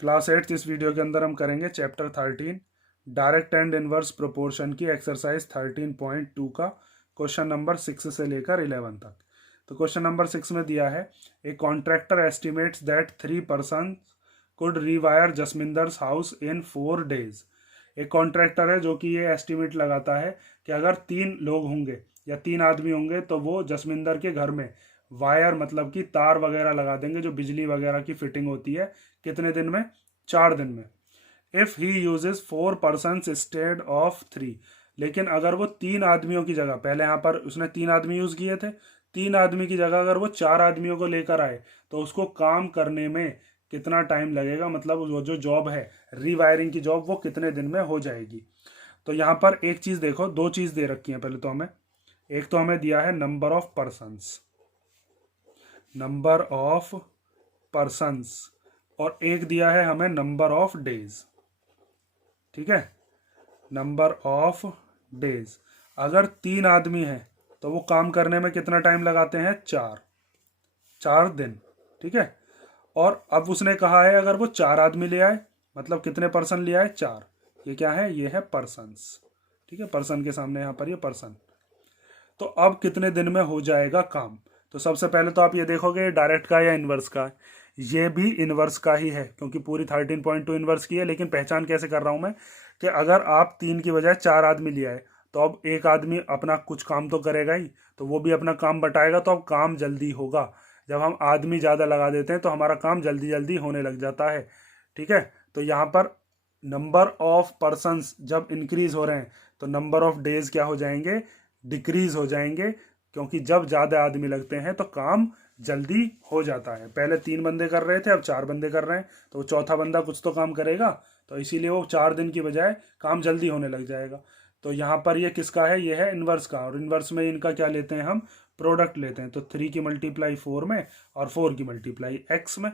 Class 8 इस video के अंदर हम करेंगे chapter 13 direct and inverse proportion की एक्सरसाइज 13.2 का क्वेश्चन नंबर 6 से लेकर 11 तक। तो क्वेश्चन नंबर 6 में दिया है a contractor estimates that 3 person could rewire Jasminder's house in 4 days। एक कॉन्ट्रैक्टर है जो कि ये एस्टिमेट लगाता है कि अगर 3 लोग होंगे या 3 आदमी होंगे तो वो जसमिंदर के घर में वायर मतलब कि तार वगैरह लगा देंगे, जो बिजली वगैरह की फिटिंग होती है। कितने दिन में? 4 दिन में। If he uses 4 person instead of 3। लेकिन अगर वो 3 आदमियों की जगह, पहले यहाँ पर उसने 3 आदमी यूज किए थे, 3 आदमी की जगह अगर वो 4 आदमियों को लेकर आए तो उसको काम करने में कितना टाइम लगेगा, मतलब वो जो जॉब है रीवायरिंग की जॉब वो कितने दिन में हो जाएगी। तो यहाँ पर एक चीज देखो, 2 चीज दे रखी है पहले तो हमें। एक तो हमें दिया है number of persons, number of persons, और एक दिया है हमें नंबर ऑफ डेज। ठीक है, नंबर ऑफ डेज। अगर 3 आदमी हैं तो वो काम करने में कितना टाइम लगाते हैं? 4 दिन। ठीक है, और अब उसने कहा है अगर वो 4 आदमी ले आए, मतलब कितने पर्सन ले आए? 4। ये क्या है? ये है पर्सन्स। ठीक है, पर्सन के सामने यहाँ पर ये पर्सन। तो अब कितने दिन में हो जाएगा काम? तो सबसे पहले तो आप ये देखोगे डायरेक्ट का या इनवर्स का। ये भी इनवर्स का ही है क्योंकि पूरी 13.2 इनवर्स की है। लेकिन पहचान कैसे कर रहा हूं मैं कि अगर आप 3 की बजाय 4 आदमी ले आए तो अब एक आदमी अपना कुछ काम तो करेगा ही, तो वो भी अपना काम बटाएगा, तो अब काम जल्दी होगा। जब हम आदमी ज़्यादा लगा देते हैं तो हमारा काम जल्दी जल्दी होने लग जाता है। ठीक है, तो यहाँ पर नंबर ऑफ पर्सन्स जब इंक्रीज हो रहे हैं तो नंबर ऑफ डेज क्या हो जाएंगे? डिक्रीज हो जाएंगे, क्योंकि जब ज़्यादा आदमी लगते हैं तो काम जल्दी हो जाता है। पहले 3 बंदे कर रहे थे, अब 4 बंदे कर रहे हैं, तो वो चौथा बंदा कुछ तो काम करेगा, तो इसीलिए वो 4 दिन की बजाय काम जल्दी होने लग जाएगा। तो यहाँ पर ये किसका है? ये है इनवर्स का, और इनवर्स में इनका क्या लेते हैं हम? प्रोडक्ट लेते हैं। तो 3 की मल्टीप्लाई 4 में और 4 की मल्टीप्लाई x में।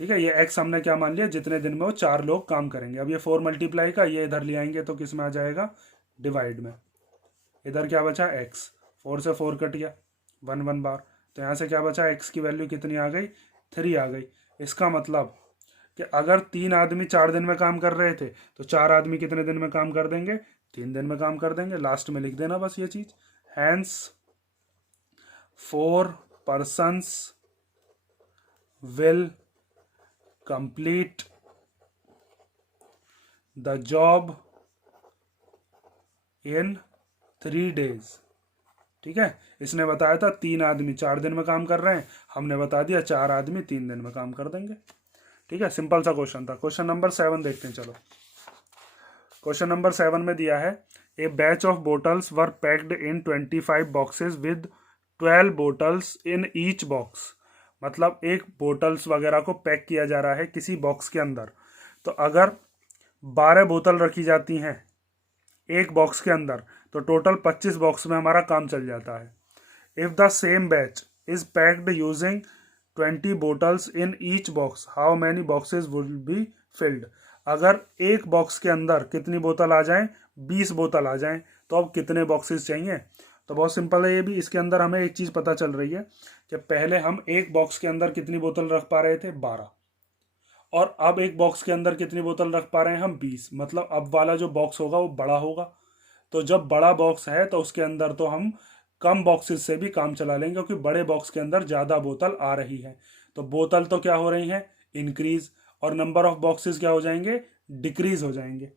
ठीक है, ये x हमने क्या मान लिया? जितने दिन में वो 4 लोग काम करेंगे। अब ये 4 मल्टीप्लाई का ये इधर ले आएंगे तो किस में आ जाएगा? डिवाइड में। इधर क्या बचा? x। 4 से 4 कट गया, 1 1 बार। तो यहाँ से क्या बचा? x की वैल्यू कितनी आ गई? 3 आ गई। इसका मतलब कि अगर 3 आदमी 4 दिन में काम कर रहे थे तो 4 आदमी कितने दिन में काम कर देंगे? 3 दिन में काम कर देंगे। लास्ट में लिख देना बस ये चीज। Hence 4 persons will complete the job in 3 days। ठीक है, इसने बताया था 3 आदमी 4 दिन में काम कर रहे हैं, हमने बता दिया 4 आदमी 3 दिन में काम कर देंगे। ठीक है, सिंपल सा क्वेश्चन था। क्वेश्चन नंबर 7 देखते हैं। चलो, क्वेश्चन नंबर 7 में दिया है a batch of bottles were packed in 25 boxes with 12 bottles in each box. मतलब एक बोटल्स वगैरह को पैक किया जा रहा है किसी बॉक्स के अंदर। तो अगर 12 बोतल रखी जाती हैं एक बॉक्स के अंदर तो टोटल 25 बॉक्स में हमारा काम चल जाता है। If the same batch is packed using 20 bottles in each box, how many boxes will be filled. अगर एक बॉक्स के अंदर कितनी बोतल आ जाएं? 20 बोतल आ जाएं, तो अब कितने बॉक्सेस चाहिए? तो बहुत सिंपल है ये भी। इसके अंदर हमें एक चीज पता चल रही है कि पहले हम एक बॉक्स के अंदर कितनी बोतल रख पा रहे थे? 12, और अब एक बॉक्स के अंदर कितनी बोतल रख पा रहे हैं हम? 20। मतलब अब वाला जो बॉक्स होगा वो बड़ा होगा। तो जब बड़ा बॉक्स है तो उसके अंदर तो हम कम बॉक्सेस से भी काम चला लेंगे, क्योंकि बड़े बॉक्स के अंदर ज़्यादा बोतल आ रही है। तो बोतल तो क्या हो रही हैं? इंक्रीज, और नंबर ऑफ बॉक्सेस क्या हो जाएंगे? डिक्रीज हो जाएंगे।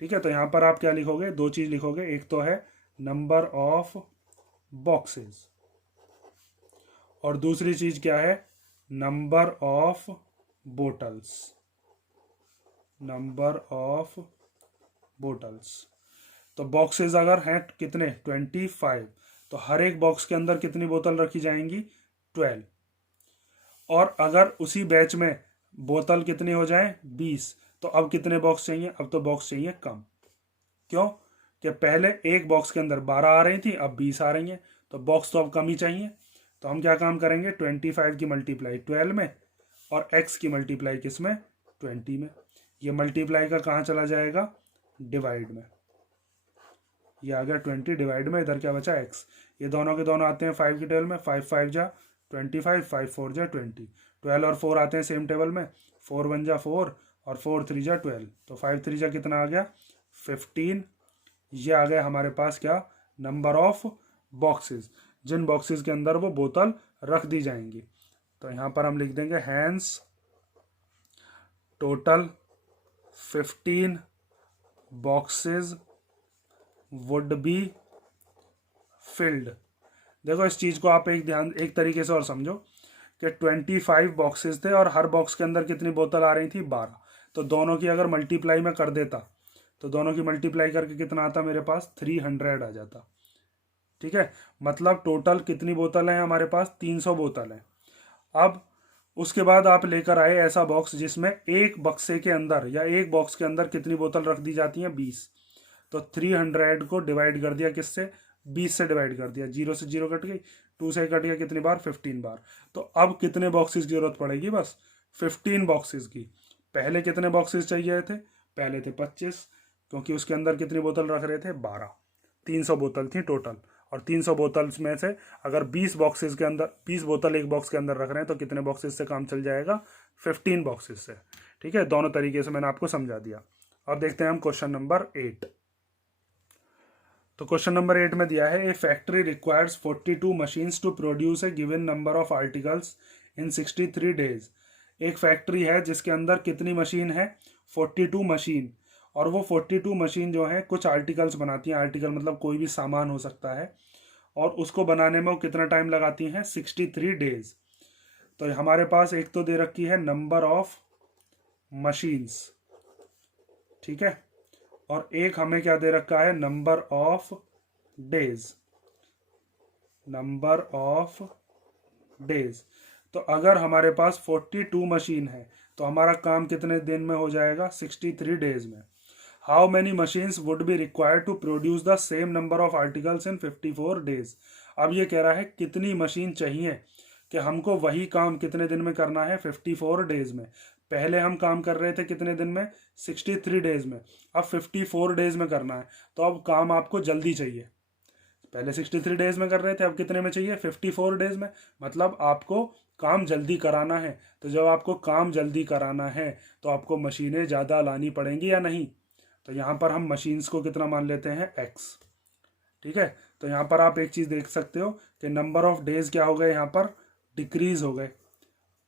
ठीक है, तो यहाँ पर आप क्या लिखोगे? 2 चीज़ लिखोगे। एक तो है नंबर ऑफ बॉक्सेस, और दूसरी चीज़ क्या है? Number of bottles. Number of bottles. तो बॉक्सेस अगर हैं कितने? 25, तो हर एक बॉक्स के अंदर कितनी बोतल रखी जाएंगी? 12। और अगर उसी बैच में बोतल कितनी हो जाए? 20, तो अब कितने बॉक्स चाहिए? अब तो बॉक्स चाहिए कम। क्यों? कि पहले एक बॉक्स के अंदर 12 आ रही थी, अब 20 आ रही हैं, तो बॉक्स तो अब कम ही चाहिए। तो हम क्या काम करेंगे? 25 की मल्टीप्लाई 12 में और x की मल्टीप्लाई किस में? 20 में। ये मल्टीप्लाई का कहाँ चला जाएगा? डिवाइड में। ये आ गया 20 डिवाइड में, इधर क्या बचा? x। ये दोनों के दोनों आते हैं 5 की टेबल में। 5 5 जा 25, 5 4 जा 20। 12 और 4 आते हैं सेम टेबल में, 4 1 जा 4 और 4 3 जा 12, तो 5 3 जा कितना आ गया 15। ये आ गया हमारे पास क्या, नंबर ऑफ बॉक्सेस, जिन बॉक्सेस के अंदर वो बोतल रख दी जाएंगी। तो यहाँ पर हम लिख देंगे hence total 15 boxes would be filled. देखो इस चीज़ को आप एक तरीके से और समझो कि 25 बॉक्सेस थे और हर बॉक्स के अंदर कितनी बोतल आ रही थी 12, तो दोनों की अगर मल्टीप्लाई में कर देता तो दोनों की मल्टीप्लाई करके कितना आता मेरे पास 300 आ जाता। ठीक है, मतलब टोटल कितनी बोतल है हमारे पास 300 बोतल है। अब उसके बाद आप लेकर आए ऐसा बॉक्स जिसमें एक बक्से के अंदर या एक बॉक्स के अंदर कितनी बोतल रख दी जाती हैं 20, तो 300 को डिवाइड कर दिया किससे, 20 से डिवाइड कर दिया, 0 से 0 कट गई, 2 से कट गया कितनी बार 15 बार। तो अब कितने बॉक्सेस की जरूरत पड़ेगी, बस 15 बॉक्सेस की। पहले कितने बॉक्सेस चाहिए थे, पहले थे 25, क्योंकि उसके अंदर कितनी बोतल रख रहे थे 12, 300 बोतल थी टोटल, और 300 बोतल्स में से अगर 20 बॉक्सेस के अंदर 20 बोतल एक बॉक्स के अंदर रख रहे हैं तो कितने बॉक्सेस से काम चल जाएगा 15 बॉक्सेस से। ठीक है, दोनों तरीके से मैंने आपको समझा दिया। अब देखते हैं हम क्वेश्चन नंबर 8। तो क्वेश्चन नंबर 8 में दिया है a factory requires 42 machines to produce a given number of articles in 63 days. एक फैक्ट्री है जिसके अंदर कितनी मशीन है 42 मशीन, और वो 42 मशीन जो है कुछ आर्टिकल्स बनाती हैं, आर्टिकल मतलब कोई भी सामान हो सकता है, और उसको बनाने में वो कितना टाइम लगाती हैं 63 डेज। तो हमारे पास एक तो दे रखी है नंबर ऑफ मशीन्स, ठीक है, और एक हमें क्या दे रखा है number of days, number of days. तो अगर हमारे पास 42 मशीन है तो हमारा काम कितने दिन में हो जाएगा 63 डेज में। How many machines would be required to produce the same number of articles in 54 days. अब ये कह रहा है कितनी मशीन चाहिए कि हमको वही काम कितने दिन में करना है 54 डेज में। पहले हम काम कर रहे थे कितने दिन में 63 डेज में, अब 54 डेज में करना है, तो अब काम आपको जल्दी चाहिए। पहले 63 डेज में कर रहे थे, अब कितने में चाहिए 54 डेज में, मतलब आपको काम जल्दी कराना है। तो जब आपको काम जल्दी कराना है तो आपको मशीनें ज़्यादा लानी पड़ेंगी या नहीं। तो यहाँ पर हम मशीन्स को कितना मान लेते हैं x। ठीक है, तो यहाँ पर आप एक चीज़ देख सकते हो कि नंबर ऑफ डेज क्या हो गए, यहाँ पर डिक्रीज हो गए।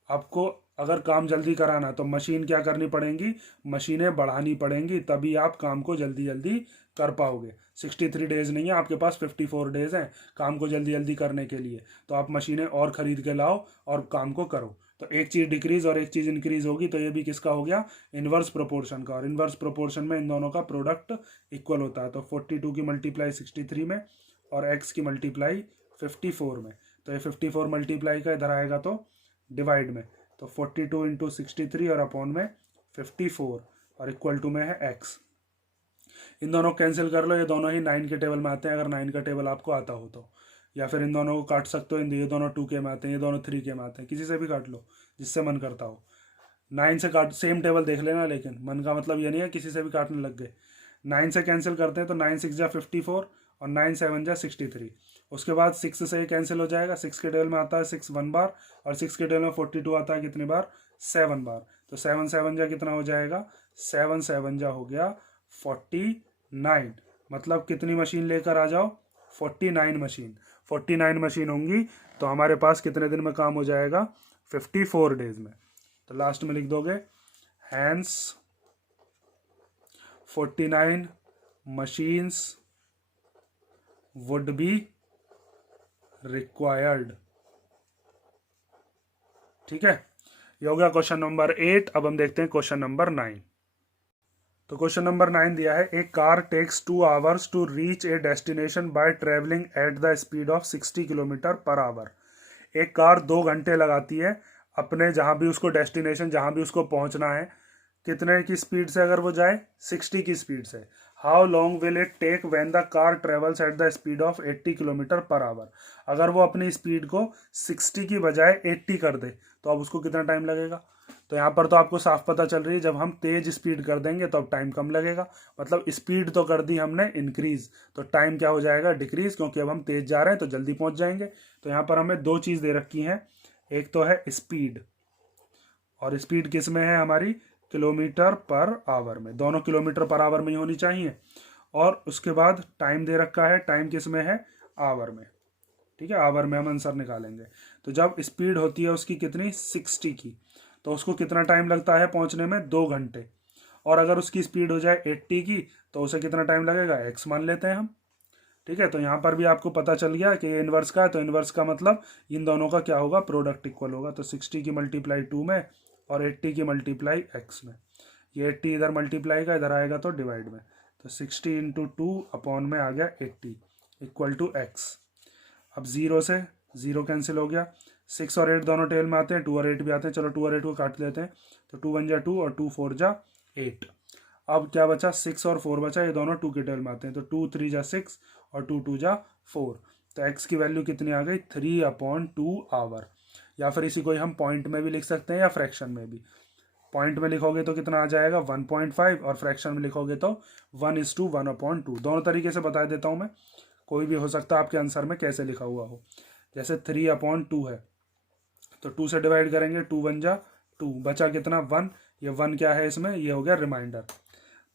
आपको अगर काम जल्दी कराना तो मशीन क्या करनी पड़ेंगी, मशीनें बढ़ानी पड़ेंगी, तभी आप काम को जल्दी जल्दी कर पाओगे। 63 डेज नहीं है आपके पास, 54 डेज हैं काम को जल्दी जल्दी करने के लिए, तो आप मशीनें और ख़रीद के लाओ और काम को करो। तो एक चीज़ डिक्रीज और एक चीज़ इंक्रीज होगी, तो ये भी किसका हो गया इन्वर्स प्रोपोर्शन का, और इन्वर्स प्रोपोर्शन में इन दोनों का प्रोडक्ट इक्वल होता है। तो 42 की मल्टीप्लाई 63 में और x की मल्टीप्लाई 54 में, तो ये 54 मल्टीप्लाई का इधर आएगा तो डिवाइड में, तो 42 इंटू 63 और अपॉन में 54 और इक्वल टू में है x। इन दोनों को कैंसिल कर लो, ये दोनों ही 9 के टेबल में आते हैं अगर 9 का टेबल आपको आता हो तो, या फिर इन दोनों को काट सकते हो, ये दोनों 2 के में आते हैं, ये दोनों 3 के में आते हैं, किसी से भी काट लो जिससे मन करता हो। 9 से काट, सेम टेबल देख लेना, लेकिन मन का मतलब ये नहीं है किसी से भी काटने लग गए। 9 से कैंसिल करते हैं तो 9 6 जा 54 और 9 7 जा 63। उसके बाद 6 से ये कैंसिल हो जाएगा, 6 के टेबल में आता है 6 1 बार, और 6 के टेबल में 42 आता है कितनी बार 7 बार, तो 7 7 जा कितना हो जाएगा 7 7 जा हो गया 49। मतलब कितनी मशीन लेकर आ जाओ 49 मशीन। 49 मशीन होंगी तो हमारे पास कितने दिन में काम हो जाएगा 54 डेज में। तो लास्ट में लिख दोगे hence 49 machines would be required. ठीक है, ये हो गया क्वेश्चन नंबर 8। अब हम देखते हैं क्वेश्चन नंबर 9। तो क्वेश्चन नंबर 9 दिया है a car takes 2 hours to reach a destination by travelling at the speed of 60 kilometre per hour. एक कार 2 घंटे लगाती है अपने जहां भी उसको डेस्टिनेशन, जहां भी उसको पहुंचना है, कितने की स्पीड से अगर वो जाए 60 की स्पीड से। How long will it take when the car travels at the speed of 80 kilometre per hour. अगर वो अपनी स्पीड को 60 की बजाय 80 कर दे तो अब उसको कितना टाइम लगेगा। तो यहाँ पर तो आपको साफ पता चल रही है जब हम तेज स्पीड कर देंगे तो अब टाइम कम लगेगा, मतलब स्पीड तो कर दी हमने इंक्रीज, तो टाइम क्या हो जाएगा डिक्रीज, क्योंकि अब हम तेज जा रहे हैं तो जल्दी पहुंच जाएंगे। तो यहाँ पर हमें 2 चीज़ दे रखी हैं, एक तो है स्पीड, और स्पीड किस में है हमारी, किलोमीटर पर आवर में, दोनों किलोमीटर पर आवर में ही होनी चाहिए। और उसके बाद टाइम दे रखा है, टाइम किस में है, आवर में, ठीक है, आवर में हम आंसर निकालेंगे। तो जब स्पीड होती है उसकी कितनी, 60 की, तो उसको कितना टाइम लगता है पहुंचने में, 2 घंटे। और अगर उसकी स्पीड हो जाए 80 की तो उसे कितना टाइम लगेगा, x मान लेते हैं हम, ठीक है। तो यहाँ पर भी आपको पता चल गया कि ये इन्वर्स का है, तो इन्वर्स का मतलब इन दोनों का क्या होगा, प्रोडक्ट इक्वल होगा। तो 60 की मल्टीप्लाई 2 में और 80 की मल्टीप्लाई x में, ये 80 इधर मल्टीप्लाई का इधर आएगा तो डिवाइड में, तो 60 इंटू 2 अपॉन में आ गया 80 इक्वल टू x। अब 0 से 0 कैंसिल हो गया, 6 और 8 दोनों टेल में आते हैं, 2 और 8 भी आते हैं, चलो 2 और 8 को काट लेते हैं, तो 2 1 जा 2 और 2 4 जा 8। अब क्या बचा, 6 और 4 बचा, ये दोनों 2 के टेल में आते हैं, तो 2 3 जा 6 और 2 2 जा 4। तो x की वैल्यू कितनी आ गई, 3/2 आवर। या फिर इसी को हम पॉइंट में भी लिख सकते हैं या फ्रैक्शन में भी। पॉइंट में लिखोगे तो कितना आ जाएगा 1.5 और फ्रैक्शन में लिखोगे तो 1:1/2। दोनों तरीके से बता देता हूँ मैं, कोई भी हो सकता है आपके आंसर में कैसे लिखा हुआ हो। जैसे 3/2 है तो 2 से डिवाइड करेंगे, 2 1 जा 2, बचा कितना 1, ये 1 क्या है इसमें, ये हो गया रिमाइंडर।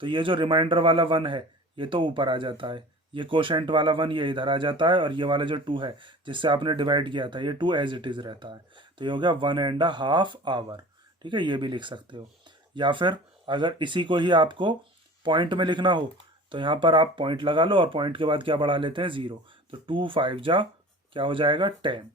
तो ये जो रिमाइंडर वाला 1 है ये तो ऊपर आ जाता है, ये कोशेंट वाला 1 ये इधर आ जाता है, और ये वाला जो 2 है जिससे आपने डिवाइड किया था ये 2 एज इट इज़ रहता है। तो ये हो गया 1.5 आवर, ठीक है, ये भी लिख सकते हो। या फिर अगर इसी को ही आपको पॉइंट में लिखना हो तो यहाँ पर आप पॉइंट लगा लो और पॉइंट के बाद क्या बढ़ा लेते हैं 0, तो 2 5 जा क्या हो जाएगा 10,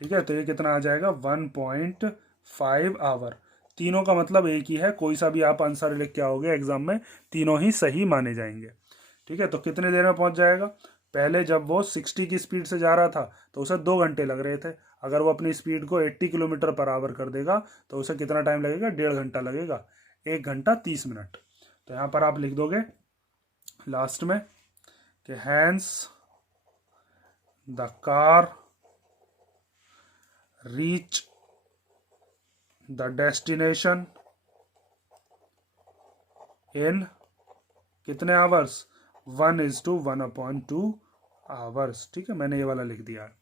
ठीक है। तो ये कितना आ जाएगा 1.5 आवर। तीनों का मतलब एक ही है, कोई सा भी आप आंसर लिख के आओगे एग्जाम में तीनों ही सही माने जाएंगे, ठीक है। तो कितने देर में पहुंच जाएगा, पहले जब वो 60 की स्पीड से जा रहा था तो उसे 2 घंटे लग रहे थे, अगर वो अपनी स्पीड को 80 किलोमीटर पर आवर कर देगा तो उसे कितना टाइम लगेगा, 1.5 घंटा लगेगा, 1 घंटा 30 मिनट। तो यहाँ पर आप लिख दोगे लास्ट में कि hence the car reach the destination in कितने आवर्स, 1:1/2 आवर्स, ठीक है, मैंने ये वाला लिख दिया है।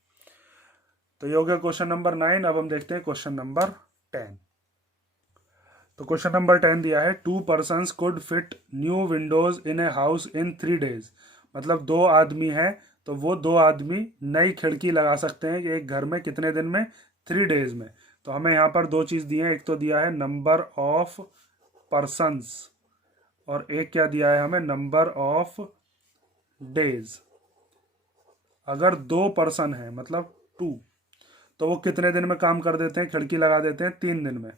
तो ये हो गया क्वेश्चन नंबर 9। अब हम देखते हैं क्वेश्चन नंबर 10। तो क्वेश्चन नंबर 10 दिया है 2 persons could fit new Windows in a house in 3 days। मतलब 2 आदमी हैं तो वो 2 आदमी नई खिड़की लगा सकते हैं एक घर में कितने दिन में, 3 days में। तो हमें यहाँ पर 2 चीज़ दी है, एक तो दिया है नंबर ऑफ पर्सनस और एक क्या दिया है हमें, नंबर ऑफ डेज। अगर 2 पर्सन है मतलब 2, तो वो कितने दिन में काम कर देते हैं, खिड़की लगा देते हैं 3 दिन में।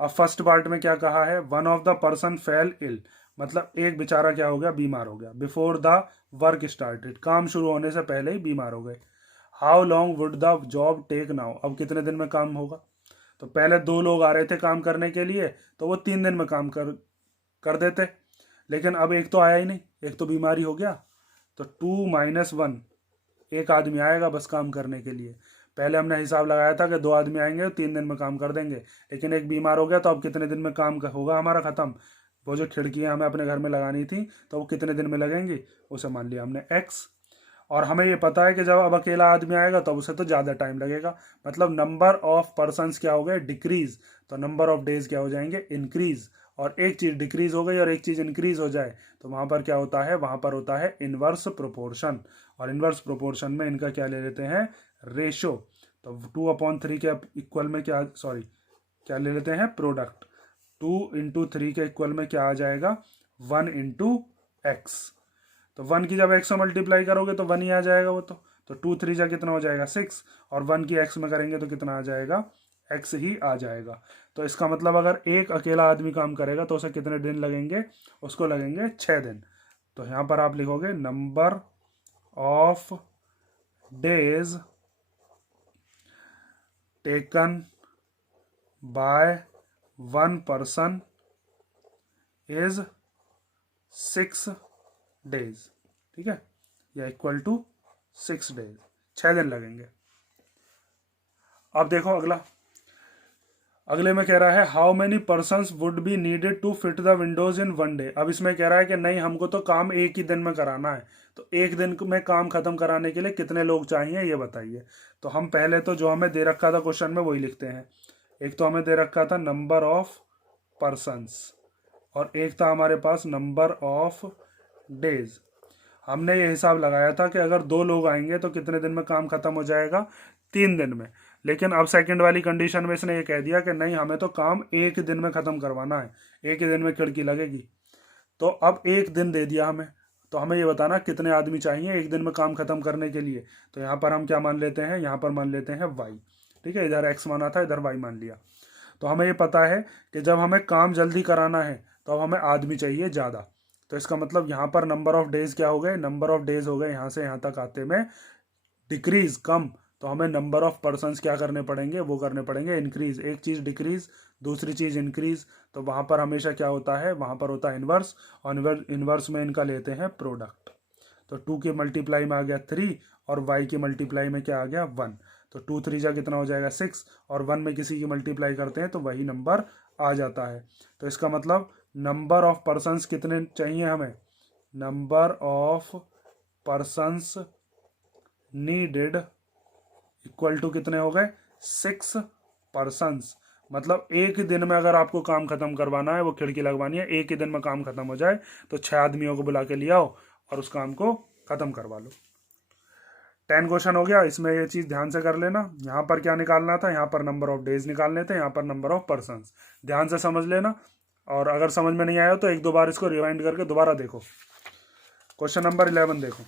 अब फर्स्ट पार्ट में क्या कहा है, 1 of the person fell ill, मतलब एक बेचारा क्या हो गया, बीमार हो गया, बिफोर द वर्क स्टार्टेड, काम शुरू होने से पहले ही बीमार हो गए। How long would the job take now, अब कितने दिन में काम होगा। तो पहले 2 लोग आ रहे थे काम करने के लिए तो वो 3 दिन में काम कर देते, लेकिन अब एक तो आया ही नहीं, एक तो बीमारी हो गया, तो 2 - 1 एक आदमी आएगा बस काम करने के लिए। पहले हमने हिसाब लगाया था कि 2 आदमी आएंगे 3 दिन में काम कर देंगे, लेकिन एक बीमार हो गया तो अब कितने दिन में काम होगा हमारा खत्म। वो जो खिड़कियाँ हमें अपने घर में लगानी थी तो वो कितने दिन में लगेंगी, उसे मान लिया हमने x। और हमें ये पता है कि जब अब अकेला आदमी आएगा तब उसे तो ज़्यादा टाइम लगेगा, मतलब नंबर ऑफ पर्सनस क्या हो गए, डिक्रीज, तो नंबर ऑफ डेज क्या हो जाएंगे, इंक्रीज। और एक चीज़ डिक्रीज हो गई और एक चीज़ इंक्रीज हो जाए तो वहाँ पर क्या होता है, वहाँ पर होता है इनवर्स प्रोपोर्शन। और इनवर्स प्रोपोर्शन में इनका क्या ले लेते हैं, रेशो। तो 2/3 के इक्वल में क्या, सॉरी क्या ले लेते हैं, प्रोडक्ट। 2 × 3 के इक्वल में क्या आ जाएगा, 1 × x। तो 1 की जब x से मल्टीप्लाई करोगे तो 1 ही आ जाएगा वो तो 2 3 जा कितना हो जाएगा 6, और 1 की x में करेंगे तो कितना आ जाएगा, x ही आ जाएगा। तो इसका मतलब अगर एक अकेला आदमी काम करेगा तो उसे कितने दिन लगेंगे, उसको लगेंगे 6 दिन। तो यहाँ पर आप लिखोगे number of days taken by 1 person is 6 days, ठीक है, या इक्वल टू 6 days, 6 दिन लगेंगे। अब देखो अगले में कह रहा है how many persons would be needed to fit the windows in 1 day। अब इसमें कह रहा है कि नहीं हमको तो काम एक ही दिन में कराना है, तो एक दिन में काम खत्म कराने के लिए कितने लोग चाहिए ये बताइए। तो हम पहले तो जो हमें दे रखा था क्वेश्चन में वही लिखते हैं, एक तो हमें दे रखा था नंबर ऑफ पर्सन्स और एक था हमारे पास नंबर ऑफ डेज। हमने ये हिसाब लगाया था कि अगर 2 लोग आएंगे तो कितने दिन में काम खत्म हो जाएगा, 3 दिन में। लेकिन अब सेकंड वाली कंडीशन में इसने ये कह दिया कि नहीं, हमें तो काम 1 दिन में ख़त्म करवाना है, 1 ही दिन में खिड़की लगेगी। तो अब 1 दिन दे दिया हमें, तो हमें ये बताना कितने आदमी चाहिए 1 दिन में काम खत्म करने के लिए। तो यहाँ पर हम क्या मान लेते हैं, यहाँ पर मान लेते हैं वाई। ठीक है, इधर एक्स माना था, इधर वाई मान लिया। तो हमें ये पता है कि जब हमें काम जल्दी कराना है तो अब हमें आदमी चाहिए ज़्यादा। तो इसका मतलब यहाँ पर नंबर ऑफ डेज क्या हो गए, नंबर ऑफ डेज हो गए यहाँ से यहाँ तक आते में डिक्रीज, कम। तो हमें नंबर ऑफ पर्सन्स क्या करने पड़ेंगे, वो करने पड़ेंगे इंक्रीज। एक चीज़ डिक्रीज, दूसरी चीज़ इंक्रीज। तो वहाँ पर हमेशा क्या होता है, वहाँ पर होता है इन्वर्स, और इन्वर्स में इनका लेते हैं प्रोडक्ट। तो 2 के मल्टीप्लाई में आ गया 3 और y के मल्टीप्लाई में क्या आ गया 1। तो 2 3 जा कितना हो जाएगा 6 और 1 में किसी की मल्टीप्लाई करते हैं तो वही नंबर आ जाता है। तो इसका मतलब नंबर ऑफ पर्सन्स कितने चाहिए हमें, number of persons needed equal to कितने हो गए 6 पर्सन्स। मतलब 1 दिन में अगर आपको काम खत्म करवाना है, वो खिड़की लगवानी है, 1 ही दिन में काम खत्म हो जाए तो 6 आदमियों को बुला के ले आओ और उस काम को खत्म करवा लो। 10 क्वेश्चन हो गया। इसमें ये चीज़ ध्यान से कर लेना, यहाँ पर क्या निकालना था, यहाँ पर नंबर ऑफ डेज निकालने थे, यहाँ पर नंबर ऑफ पर्सन्स। ध्यान से समझ लेना, और अगर समझ में नहीं आया तो 1-2 बार इसको रिवाइंड करके दोबारा देखो। क्वेश्चन नंबर 11 देखो।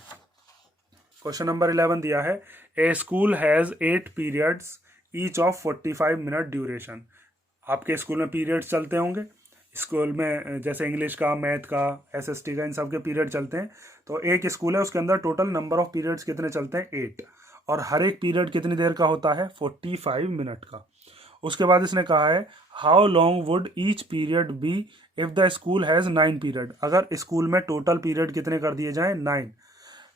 क्वेश्चन नंबर 11 दिया है, a school has 8 periods each of 45 minute duration. आपके स्कूल में पीरियड्स चलते होंगे, स्कूल में जैसे इंग्लिश का, मैथ का, एसएसटी का, इन सब के पीरियड चलते हैं। तो एक स्कूल है, उसके अंदर टोटल नंबर ऑफ पीरियड्स कितने चलते हैं 8, और हर एक पीरियड कितनी देर का होता है 45 मिनट का। उसके बाद इसने कहा है how long would each period be if the school has 9 period. अगर स्कूल में टोटल पीरियड कितने कर दिए जाएं 9,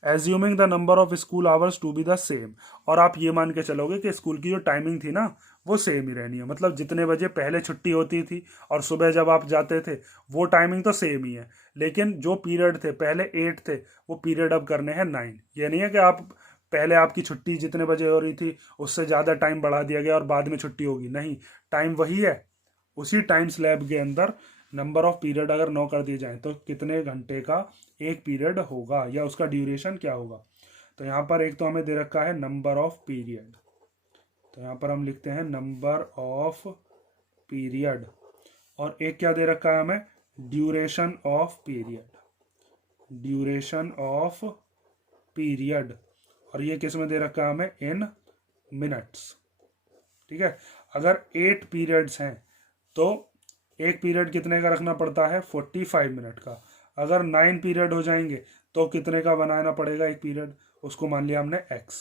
assuming the number of school hours to be the same. और आप ये मान के चलोगे कि स्कूल की जो टाइमिंग थी ना वो सेम ही रहनी है, मतलब जितने बजे पहले छुट्टी होती थी और सुबह जब आप जाते थे वो टाइमिंग तो सेम ही है, लेकिन जो पीरियड थे पहले 8 थे वो पीरियड अब करने हैं 9। ये नहीं है कि आप पहले आपकी छुट्टी जितने बजे हो रही थी उससे ज़्यादा टाइम बढ़ा दिया गया और बाद में छुट्टी होगी, नहीं, टाइम वही है। उसी टाइम स्लैब के अंदर नंबर ऑफ पीरियड अगर 9 कर दिए जाएं तो कितने घंटे का एक पीरियड होगा या उसका ड्यूरेशन क्या होगा। तो यहाँ पर एक तो हमें दे रखा है नंबर ऑफ पीरियड, तो यहाँ पर हम लिखते हैं नंबर ऑफ पीरियड, और एक क्या दे रखा है हमें, duration of period, duration of period, और ये किस में दे रखा है हमें, इन मिनट्स। ठीक है, अगर 8 पीरियड्स हैं तो एक पीरियड कितने का रखना पड़ता है 45 मिनट का। अगर 9 पीरियड हो जाएंगे तो कितने का बनाना पड़ेगा एक पीरियड, उसको मान लिया हमने x।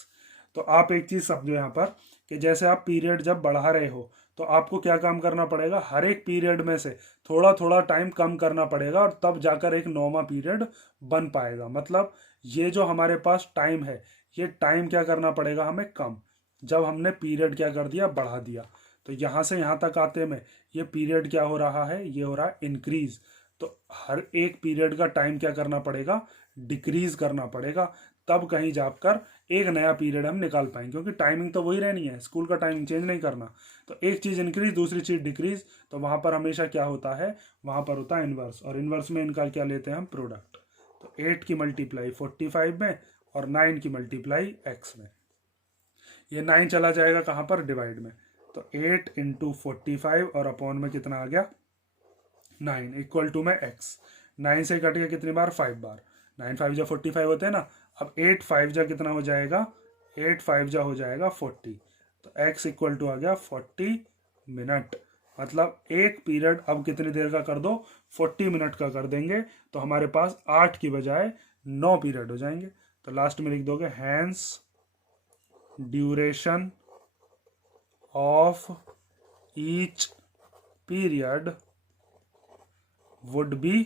तो आप एक चीज़ समझो यहाँ पर कि जैसे आप पीरियड जब बढ़ा रहे हो तो आपको क्या काम करना पड़ेगा, हर एक पीरियड में से थोड़ा थोड़ा टाइम कम करना पड़ेगा और तब जाकर एक 9वां पीरियड बन पाएगा। मतलब ये जो हमारे पास टाइम है ये टाइम क्या करना पड़ेगा हमें कम, जब हमने पीरियड क्या कर दिया, बढ़ा दिया। तो यहाँ से यहाँ तक आते में ये पीरियड क्या हो रहा है, ये हो रहा है इंक्रीज। तो हर एक पीरियड का टाइम क्या करना पड़ेगा, डिक्रीज करना पड़ेगा, तब कहीं जाकर एक नया पीरियड हम निकाल पाएंगे, क्योंकि टाइमिंग तो वही रहनी है, स्कूल का टाइमिंग चेंज नहीं करना। तो एक चीज़ इंक्रीज, दूसरी चीज़ डिक्रीज, तो वहाँ पर हमेशा क्या होता है, वहाँ पर होता है इन्वर्स, और इन्वर्स में इनका क्या लेते हैं हम, प्रोडक्ट। तो 8 की मल्टीप्लाई 45 में और 9 की मल्टीप्लाई x में। ये 9 चला जाएगा कहाँ पर, डिवाइड में। तो 8 इंटू 45 और अपॉन में कितना आ गया 9 इक्वल टू में x। 9 से कट गया कितनी बार, 5 बार। 9 5 जा 45 होते हैं ना। अब 8 5 जा कितना हो जाएगा, 8 5 जा हो जाएगा 40। तो x इक्वल टू आ गया 40 मिनट। मतलब एक पीरियड अब कितनी देर का कर दो, 40 मिनट का कर देंगे तो हमारे पास 8 की बजाय 9 पीरियड हो जाएंगे। तो लास्ट में लिख दोगे hence duration of each period would be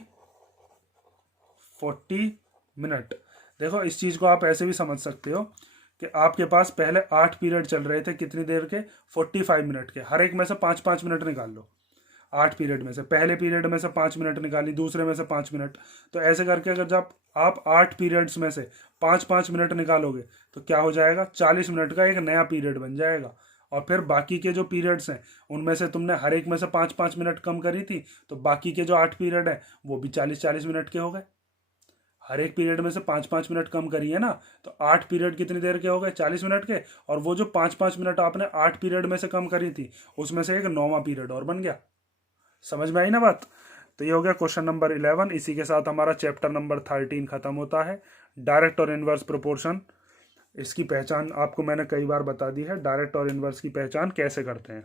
40 minute. देखो इस चीज़ को आप ऐसे भी समझ सकते हो कि आपके पास पहले 8 पीरियड चल रहे थे, कितनी देर के, 45 मिनट के। हर एक में से 5-5 मिनट निकाल लो। 8 पीरियड में से पहले पीरियड में से 5 मिनट निकाली, दूसरे में से 5 मिनट। तो ऐसे करके अगर जब आप 8 पीरियड्स में से 5-5 मिनट निकालोगे तो क्या हो जाएगा, 40 मिनट का एक नया पीरियड बन जाएगा। और फिर बाकी के जो पीरियड्स हैं उनमें से तुमने हर एक में से 5-5 मिनट कम करी थी, तो बाकी के जो 8 पीरियड हैं वो भी 40-40 मिनट के हो गए। हर एक पीरियड में से 5-5 मिनट कम करी है ना, तो 8 पीरियड कितनी देर के हो गए, 40 मिनट के। और वो जो 5-5 मिनट आपने 8 पीरियड में से कम करी थी, उसमें से एक 9वां पीरियड और बन गया। समझ में आई ना बात। तो ये हो गया क्वेश्चन नंबर 11। इसी के साथ हमारा चैप्टर नंबर 13 खत्म होता है, डायरेक्ट और इनवर्स प्रोपोर्शन। इसकी पहचान आपको मैंने कई बार बता दी है, डायरेक्ट और इनवर्स की पहचान कैसे करते हैं।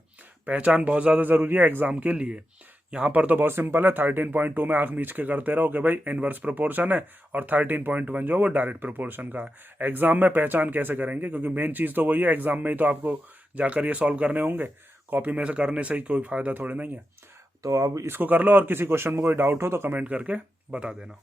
पहचान बहुत ज़्यादा ज़रूरी है एग्जाम के लिए। यहाँ पर तो बहुत सिंपल है, 13.2 में आंख मीच के करते रहो कि भाई इनवर्स प्रोपोर्शन है, और 13.1 जो वो डायरेक्ट प्रोपोर्शन का है। एग्जाम में पहचान कैसे करेंगे, क्योंकि मेन चीज़ तो वही है, एग्जाम में ही तो आपको जाकर ये सॉल्व करने होंगे, कॉपी में से करने से ही कोई फ़ायदा थोड़ी नहीं है। तो अब इसको कर लो, और किसी क्वेश्चन में कोई डाउट हो तो कमेंट करके बता देना।